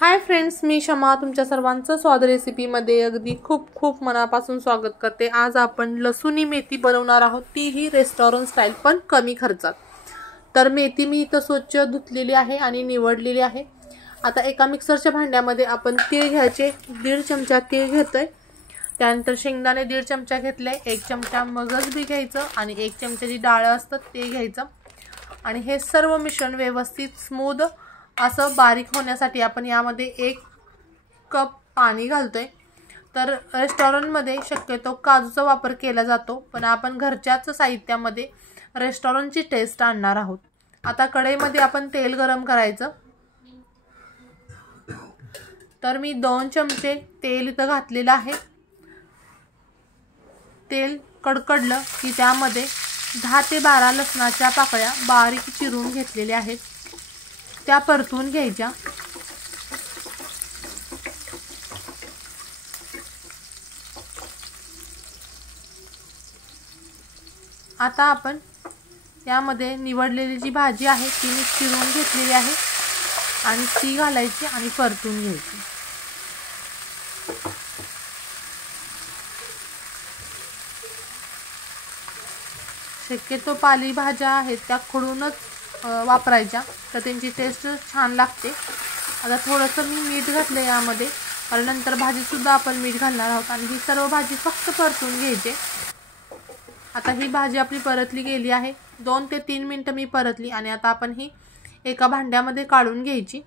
Hi friends, मी शमा तुमच्या सर्वांचं स्वाद रेसिपीमध्ये अगदी खूप खूप मनापासून स्वागत करते। आज आपण लसूणी मेथी बनवणार आहोत, तीही रेस्टॉरंट स्टाईल पण कमी खर्चात। तर मेथी मी इथं स्वच्छ धुतलेली आहे आणि निवडलेली आहे। आता एका मिक्सरच्या भांड्यामध्ये आपण तीळ घ्यायचे, 1.5 चमचा तीळ घेतोय। त्यानंतर शेंगदाणे 1.5 चमचा घेतले, 1 चमचा मगज बी घ्यायचं आणि 1 चमच्याची डाळ असतं ते घ्यायचं। आणि हे सर्व मिश्रण व्यवस्थित स्मूथ असं बारीक होण्यासाठी आपण यामध्ये 1 कप पाणी घालतोय। तर रेस्टॉरंटमध्ये शक्यतो काजूचा वापर केला जातो, पण आपण घरच्याच साहित्यामध्ये रेस्टॉरंटची टेस्ट आणणार आहोत। आता कढईमध्ये आपण तेल गरम करायचं। तर मी 2 चमचे तेल इथं घातलेलं आहे। तेल कडकडलं की त्यामध्ये 10 ते 12 लसणाच्या पाकळ्या बारीक चिरून घेतलेल्या आहेत, त्या परतून घ्यायच्या। आता आपण यामध्ये निवडलेली जी भाजी आहे ती मी चिरून घेतलेली आहे आणि ती घालायची आणि परतून घ्यायची। शक्यतो पालेभाज्या आहेत त्या खोडूनच वापरायच्या, तर त्यांची टेस्ट छान लागते। आता थोडंसं मी मीठ घातलं यामध्ये, आणि नंतर भाजीसुद्धा आपण मीठ घालणार आहोत आणि ही सर्व भाजी फक्त परतून घ्यायची। आता ही भाजी आपली परतली गेली आहे, 2 ते 3 मिनिटं मी परतली आणि आता आपण ही एका भांड्यामध्ये काढून घ्यायची।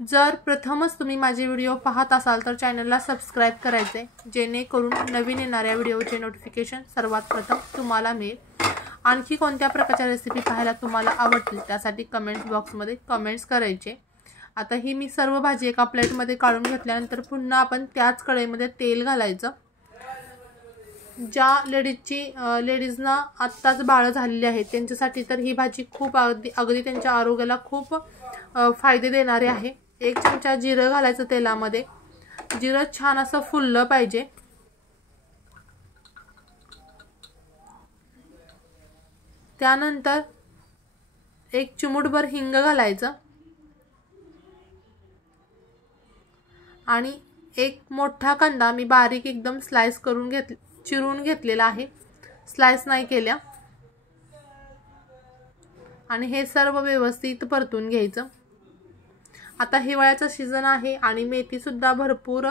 जर प्रथमच तुम्ही माझे व्हिडिओ पाहत असाल तर चॅनलला सबस्क्राइब करायचे, जेणेकरून नवीन येणाऱ्या व्हिडिओचे नोटिफिकेशन सर्वात प्रथम तुम्हाला मिळेल। आणखी कोणत्या प्रकारच्या रेसिपी पाहायला तुम्हाला आवडतील त्यासाठी कमेंट्स बॉक्समध्ये कमेंट्स करायचे। आता ही मी सर्व भाजी एका प्लेटमध्ये काढून घेतल्यानंतर पुन्हा आपण त्याच कढईमध्ये तेल घालायचं। ज्या लेडीजना आत्ताच बाळ झालेले आहेत त्यांच्यासाठी तर ही भाजी खूप अगदी त्यांच्या आरोग्याला खूप फायदे देणारी आहे। 1 चमचा जिरं घालायचं तेलामध्ये, जिरं छान असं फुललं पाहिजे। त्यानंतर 1 चिमूटभर हिंग घालायचं आणि 1 मोठा कांदा मी बारीक एकदम स्लाइस करून चिरून घेतलेला आहे, स्लाइस नाही केल्या। आणि हे सर्व व्यवस्थित परतून घ्यायचं। आता हिवाळ्याचा सीजन आहे आणि मेथी सुद्धा भरपूर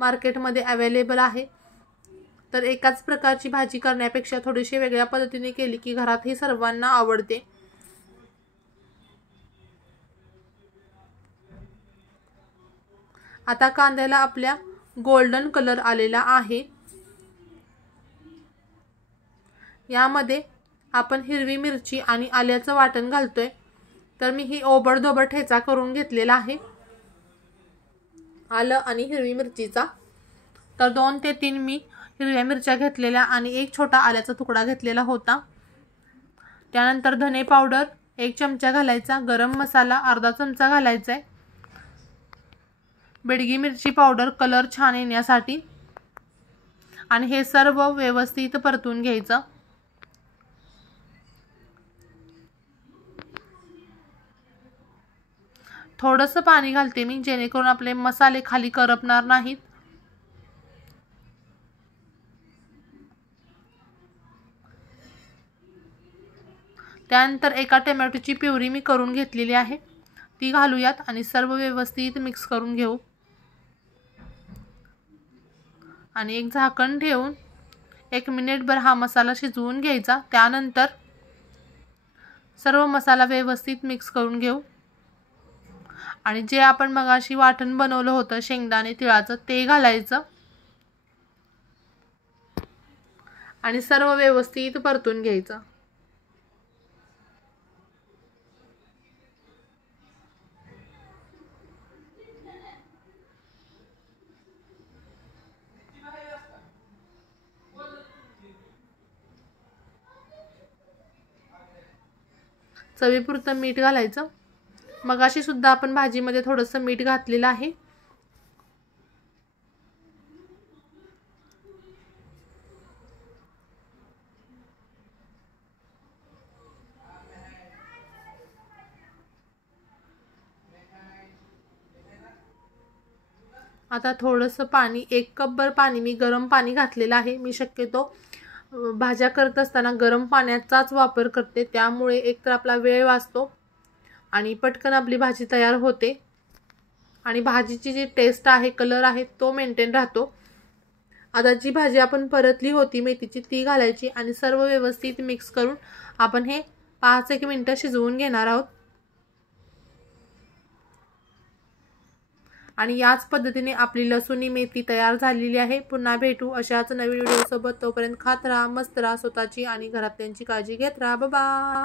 मार्केटमध्ये अवेलेबल आहे, तर एकाच प्रकारची भाजी करण्यापेक्षा थोडीशी वेगळ्या पद्धतीने केली की घरातही सर्वांना आवडते। आता कांद्याला आपल्या गोल्डन कलर आलेला आहे। यामध्ये आपण हिरवी मिरची आणि आल्याचं वाटण घालतोय। तर मी ही ओबडधोबड ठेचा करून घेतलेला आहे आलं आणि हिरवी मिरचीचा। तर 2 ते 3 मी हिरव्या मिरच्या घेतलेल्या आणि 1 छोटा आल्याचा तुकडा घेतलेला होता। त्यानंतर धने पावडर 1 चमचा घालायचा, गरम मसाला अर्धा चमचा घालायचा आहे, बेडगी मिरची पावडर कलर छान येण्यासाठी, आणि हे सर्व व्यवस्थित परतून घ्यायचं। थोडंसं पाणी घालते मी, जेणेकरून आपले मसाले खाली करपणार नाहीत। त्यानंतर एका टोमॅटोची प्युरी मी करून घेतलेली आहे, ती घालूयात आणि सर्व व्यवस्थित मिक्स करून घेऊ। आणि एक झाकण ठेवून 1 मिनिटभर हा मसाला शिजवून घ्यायचा। त्यानंतर सर्व मसाला व्यवस्थित मिक्स करून घेऊ आणि जे आपण मगाशी वाटण बनवलं होतं शेंगदाणे तिळाचं ते घालायचं आणि सर्व व्यवस्थित परतून घ्यायचं। चवीपुरतं मीठ घालायचं। मगाशी सुद्धा आपण भाजीमध्ये थोडंसं मीठ घातलेलं आहे। आता थोडंसं पाणी, 1 कपभर पाणी मी गरम पाणी घातलेलं आहे. मी शक्यतो भाज्या करत असताना गरम पाण्याचाच वापर करते, त्यामुळे एकतर आपला वेळ वाचतो आणि पटकन आपली भाजी तयार होते आणि भाजीची जी टेस्ट आहे, कलर आहे तो मेंटेन राहतो. आता जी भाजी आपण परतली होती मेथीची ती घालायची आणि सर्व व्यवस्थित मिक्स करून आपण हे 5-1 मिनिटं शिजवून घेणार आहोत. आणि याच पद्धतीने आपली लसूणी मेथी तयार झालेली आहे. पुन्हा भेटू अशाच नवीन व्हिडिओसोबत. तोपर्यंत खात राहा, मस्त राहा, स्वतःची आणि घरातल्यांची काळजी घेत राहा. बाय.